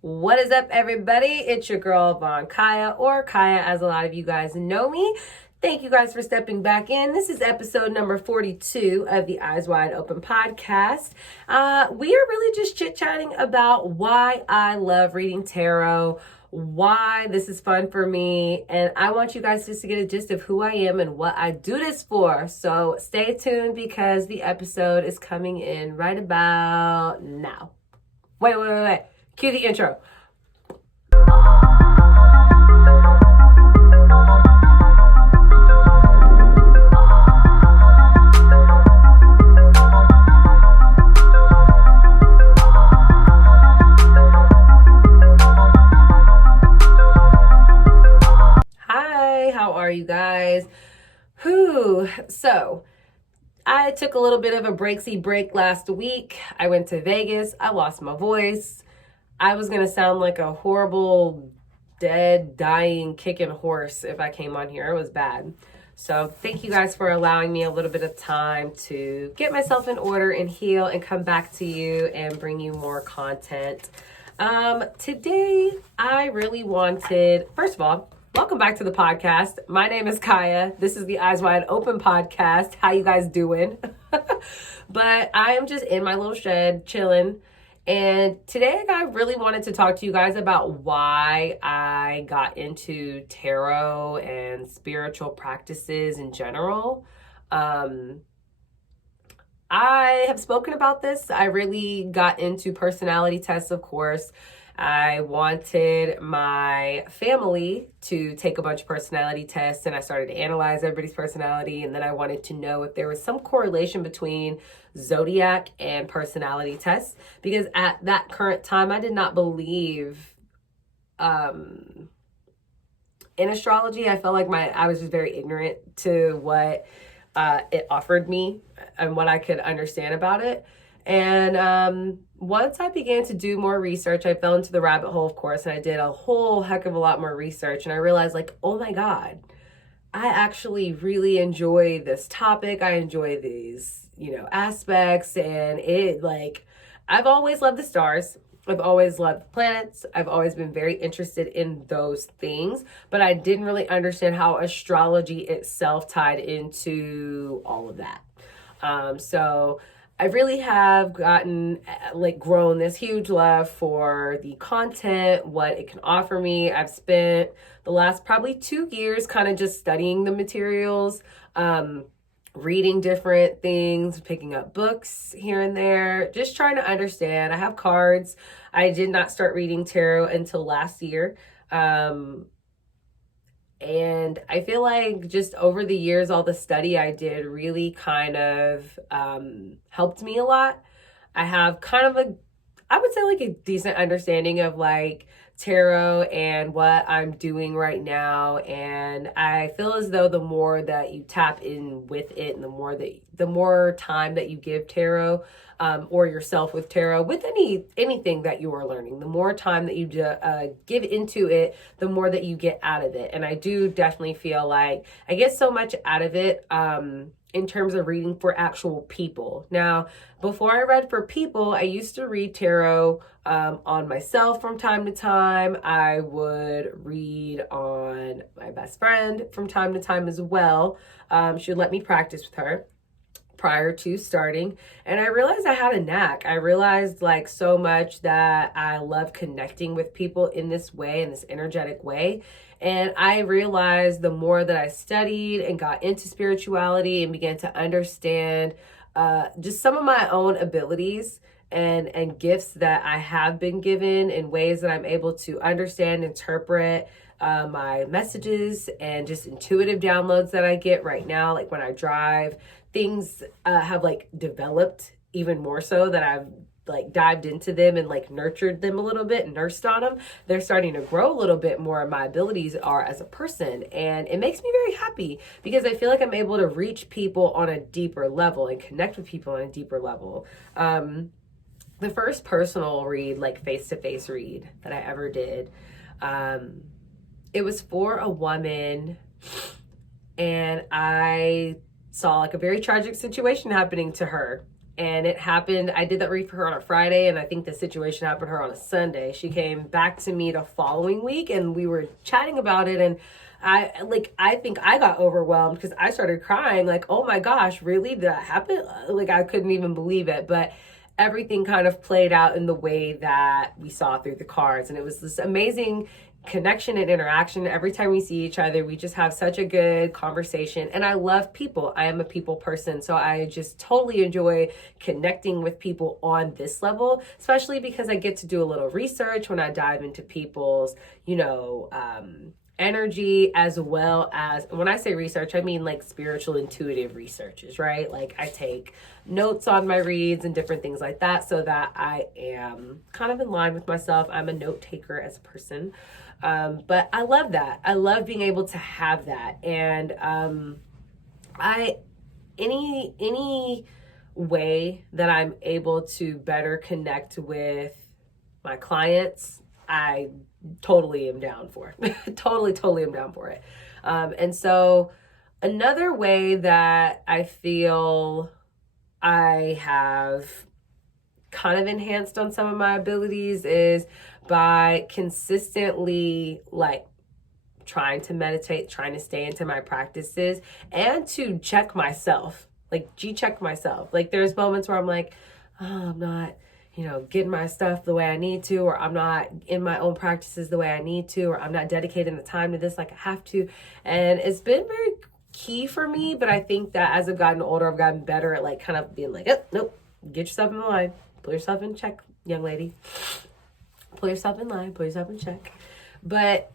What is up, everybody? It's your girl, Vonkiah, or Kiah, as a lot of you guys know me. Thank you guys for stepping back in. This is episode number 42 of the Eyes Wide Open podcast. We are really just chit-chatting about why I love reading tarot, why this is fun for me, and I want you guys just to get a gist of who I am and what I do this for. So stay tuned because the episode is coming in right about now. Wait. Cue the intro. Hi, how are you guys? So I took a little bit of a break last week. I went to Vegas. I lost my voice. I was going to sound like a horrible, dead, dying, kicking horse if I came on here. It was bad. So thank you guys for allowing me a little bit of time to get myself in order and heal and come back to you and bring you more content. Today, I really wanted, first of all, welcome back to the podcast. My name is Kiah. This is the Eyes Wide Open podcast. How you guys doing? But I am just in my little shed chilling. And today I really wanted to talk to you guys about why I got into tarot and spiritual practices in general. I have spoken about this. I really got into personality tests, of course. I wanted my family to take a bunch of personality tests, and I started to analyze everybody's personality. And then I wanted to know if there was some correlation between zodiac and personality tests, because at that current time, I did not believe in astrology. I felt like I was just very ignorant to what it offered me and what I could understand about it. And once I began to do more research, I fell into the rabbit hole, of course, and I did a whole heck of a lot more research. And I realized, like, oh my God, I actually really enjoy this topic. I enjoy these, aspects. And I've always loved the stars. I've always loved the planets. I've always been very interested in those things, but I didn't really understand how astrology itself tied into all of that. So I really have grown this huge love for the content, what it can offer me. I've spent the last probably 2 years kind of just studying the materials, reading different things, picking up books here and there, just trying to understand. I have cards. I did not start reading tarot until last year. And I feel like just over the years, all the study I did really kind of helped me a lot. I have kind of I would say like a decent understanding of like tarot and what I'm doing right now. And I feel as though the more that you tap in with it and the more time that you give tarot, or yourself with tarot, with anything that you are learning, the more time that you give into it, the more that you get out of it. And I do definitely feel like I get so much out of it in terms of reading for actual people. Now, before I read for people, I used to read tarot on myself from time to time. I would read on my best friend from time to time as well. She would let me practice with her prior to starting, and I realized I had a knack. I realized like so much that I love connecting with people in this way, in this energetic way. And I realized the more that I studied and got into spirituality and began to understand just some of my own abilities and gifts that I have been given in ways that I'm able to understand, interpret my messages, and just intuitive downloads that I get right now. Like when I drive, things have like developed even more so that I've like dived into them and like nurtured them a little bit, nursed on them. They're starting to grow a little bit more. My abilities are as a person, and it makes me very happy because I feel like I'm able to reach people on a deeper level and connect with people on a deeper level. The first personal read, like face-to-face read that I ever did, it was for a woman, and I saw like a very tragic situation happening to her. And it happened, I did that read for her on a Friday, and I think the situation happened to her on a Sunday. She came back to me the following week, and we were chatting about it, and I think I got overwhelmed because I started crying, like, oh my gosh, really? Did that happen? Like, I couldn't even believe it. But everything kind of played out in the way that we saw through the cards. And it was this amazing connection and interaction. Every time we see each other, we just have such a good conversation. And I love people. I am a people person. So I just totally enjoy connecting with people on this level, especially because I get to do a little research when I dive into people's, energy, as well as, when I say research, I mean like spiritual intuitive researches, right? Like I take notes on my reads and different things like that so that I am kind of in line with myself. I'm a note taker as a person. But I love that. I love being able to have that. And any way that I'm able to better connect with my clients, I totally am down for. Totally am down for it. And so another way that I feel I have kind of enhanced on some of my abilities is by consistently like trying to meditate, trying to stay into my practices, and to check myself, like G-check myself. Like there's moments where I'm like, oh, I'm not, getting my stuff the way I need to, or I'm not in my own practices the way I need to, or I'm not dedicating the time to this like I have to. And it's been very key for me, but I think that as I've gotten older, I've gotten better at like kind of being like, oh, nope, get yourself in line, pull yourself in check, young lady. Pull yourself in line, pull yourself in check. But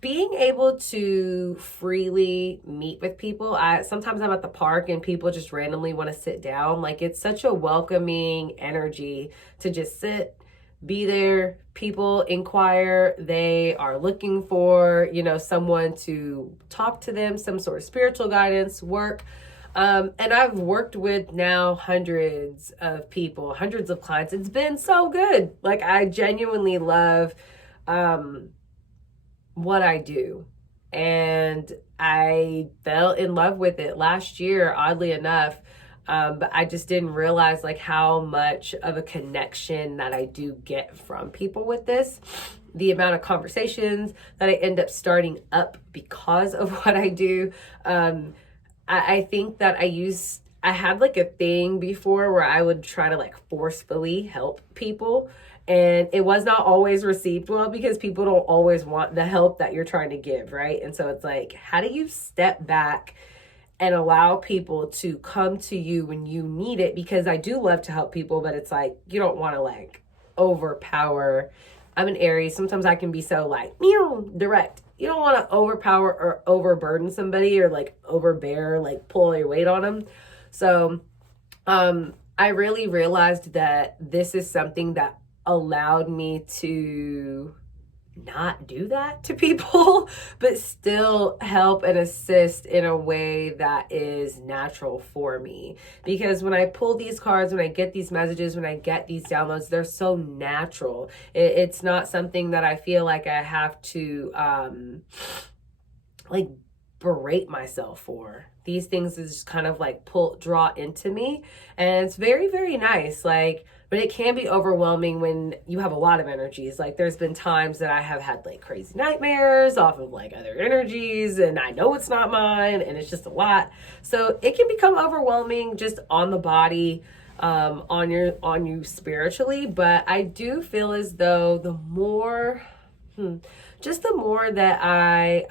being able to freely meet with people, sometimes I'm at the park and people just randomly want to sit down. Like it's such a welcoming energy to just sit, be there. People inquire, they are looking for, someone to talk to them, some sort of spiritual guidance, work. And I've worked with now hundreds of people, hundreds of clients. It's been so good. Like I genuinely love what I do. And I fell in love with it last year, oddly enough. But I just didn't realize like how much of a connection that I do get from people with this. The amount of conversations that I end up starting up because of what I do. I think that I had like a thing before where I would try to like forcefully help people. And it was not always received well because people don't always want the help that you're trying to give, right? And so it's like, how do you step back and allow people to come to you when you need it? Because I do love to help people, but it's like, you don't want to like overpower. I'm an Aries. Sometimes I can be so like, direct. You don't want to overpower or overburden somebody or like overbear, like pull your weight on them. So I really realized that this is something that allowed me to not do that to people, but still help and assist in a way that is natural for me. Because when I pull these cards, when I get these messages, when I get these downloads, they're so natural. It's not something that I feel like I have to like berate myself for. These things is just kind of like draw into me, and it's very, very nice. Like, but it can be overwhelming when you have a lot of energies. Like there's been times that I have had like crazy nightmares off of like other energies, and I know it's not mine, and it's just a lot. So it can become overwhelming just on the body, on you spiritually. But I do feel as though the more that I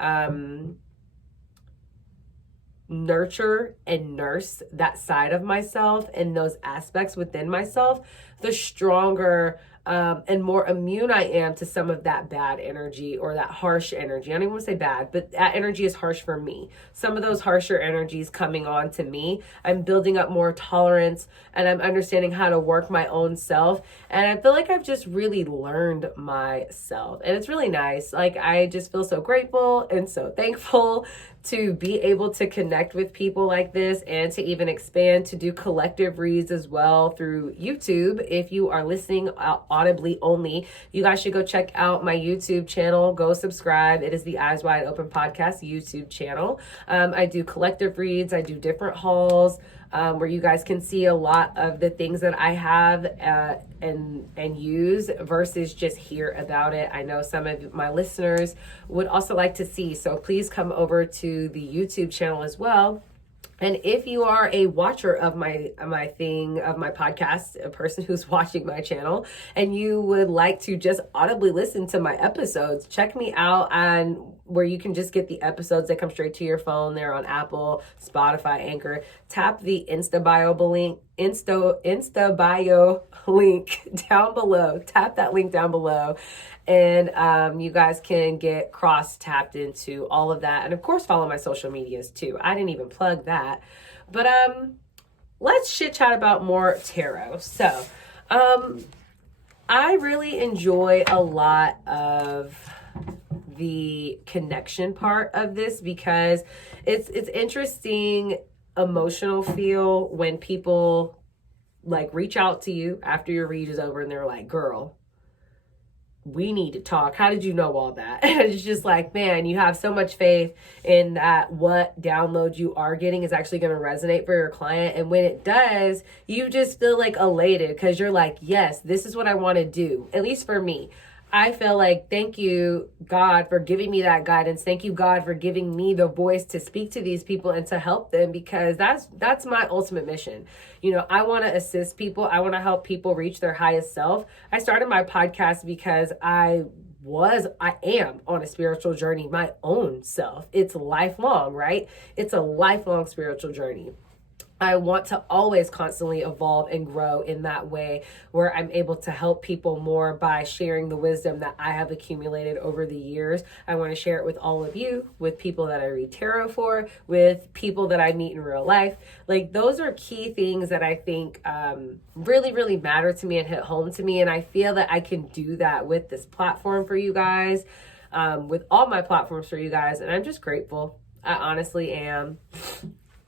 nurture and nurse that side of myself and those aspects within myself, the stronger and more immune I am to some of that bad energy or that harsh energy. I don't even want to say bad, but that energy is harsh for me. Some of those harsher energies coming on to me, I'm building up more tolerance, and I'm understanding how to work my own self. And I feel like I've just really learned myself, and it's really nice. Like I just feel so grateful and so thankful to be able to connect with people like this, and to even expand to do collective reads as well through YouTube. If you are listening audibly only, you guys should go check out my YouTube channel. Go subscribe. It is the Eyes Wide Open Podcast YouTube channel. I do collective reads. I do different hauls. where you guys can see a lot of the things that I have and use versus just hear about it. I know some of my listeners would also like to see, so please come over to the YouTube channel as well. And if you are a watcher of my podcast, a person who's watching my channel, and you would like to just audibly listen to my episodes, check me out on where you can just get the episodes that come straight to your phone. They're on Apple, Spotify, Anchor. Tap the Insta bio link down below. Tap that link down below. And you guys can get cross-tapped into all of that. And of course, follow my social medias too. I didn't even plug that. But let's chit-chat about more tarot. So I really enjoy a lot of the connection part of this because it's interesting emotional feel when people like reach out to you after your read is over and they're like, girl, we need to talk. How did you know all that? And it's just like, man, you have so much faith in that what download you are getting is actually going to resonate for your client. And when it does, you just feel like elated because you're like, yes, this is what I want to do. At least for me. I feel like, thank you, God, for giving me that guidance. Thank you, God, for giving me the voice to speak to these people and to help them, because that's my ultimate mission. You know, I want to assist people. I want to help people reach their highest self. I started my podcast because I am on a spiritual journey, my own self. It's lifelong, right? It's a lifelong spiritual journey. I want to always constantly evolve and grow in that way where I'm able to help people more by sharing the wisdom that I have accumulated over the years. I want to share it with all of you, with people that I read tarot for, with people that I meet in real life. Like, those are key things that I think really, really matter to me and hit home to me. And I feel that I can do that with this platform for you guys, with all my platforms for you guys. And I'm just grateful. I honestly am.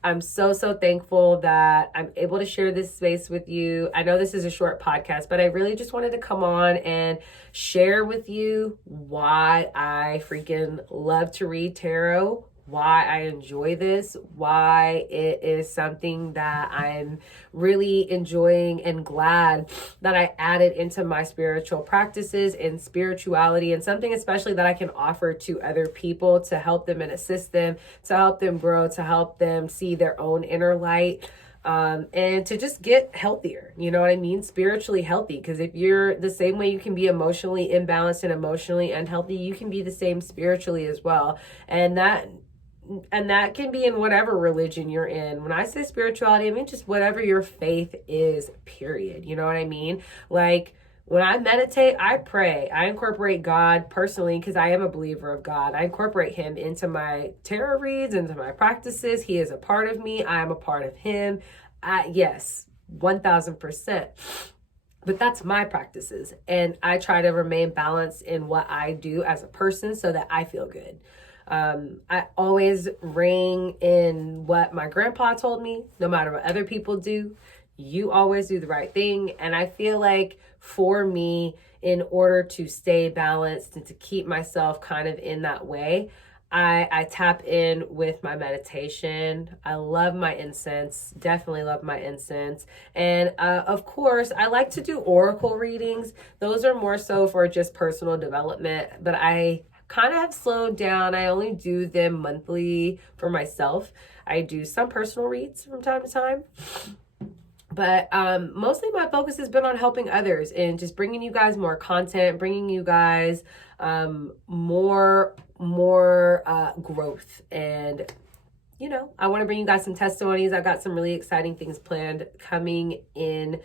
I'm so thankful that I'm able to share this space with you. I know this is a short podcast, but I really just wanted to come on and share with you why I freaking love to read tarot, why I enjoy this, why it is something that I'm really enjoying and glad that I added into my spiritual practices and spirituality, and something especially that I can offer to other people to help them and assist them, to help them grow, to help them see their own inner light. And to just get healthier, you know what I mean? Spiritually healthy. Because if you're the same way you can be emotionally imbalanced and emotionally unhealthy, you can be the same spiritually as well. And that can be in whatever religion you're in. When I say spirituality, I mean just whatever your faith is, period. You know what I mean? Like, when I meditate, I pray. I incorporate God personally because I am a believer of God. I incorporate him into my tarot reads, into my practices. He is a part of me. I am a part of him. Yes, 1000%. But that's my practices. And I try to remain balanced in what I do as a person so that I feel good. I always ring in what my grandpa told me, no matter what other people do, you always do the right thing. And I feel like for me, in order to stay balanced and to keep myself kind of in that way, I tap in with my meditation. I love my incense, definitely love my incense. And of course, I like to do oracle readings. Those are more so for just personal development, but I kind of have slowed down. I only do them monthly for myself. I do some personal reads from time to time. But mostly my focus has been on helping others and just bringing you guys more content, bringing you guys more growth. And, you know, I want to bring you guys some testimonies. I've got some really exciting things planned coming in,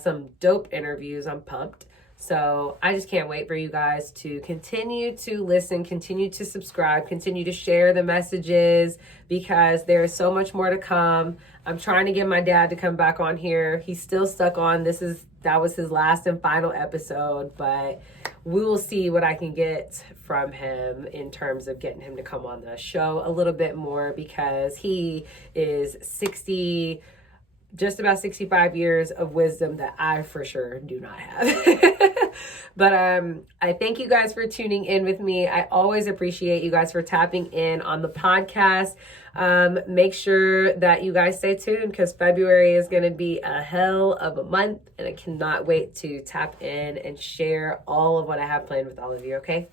some dope interviews. I'm pumped. So I just can't wait for you guys to continue to listen, continue to subscribe, continue to share the messages, because there is so much more to come. I'm trying to get my dad to come back on here. He's still stuck on. That was his last and final episode, but we will see what I can get from him in terms of getting him to come on the show a little bit more, because he is just about 65 years of wisdom that I for sure do not have. But I thank you guys for tuning in with me. I always appreciate you guys for tapping in on the podcast. Make sure that you guys stay tuned because February is going to be a hell of a month, and I cannot wait to tap in and share all of what I have planned with all of you, okay?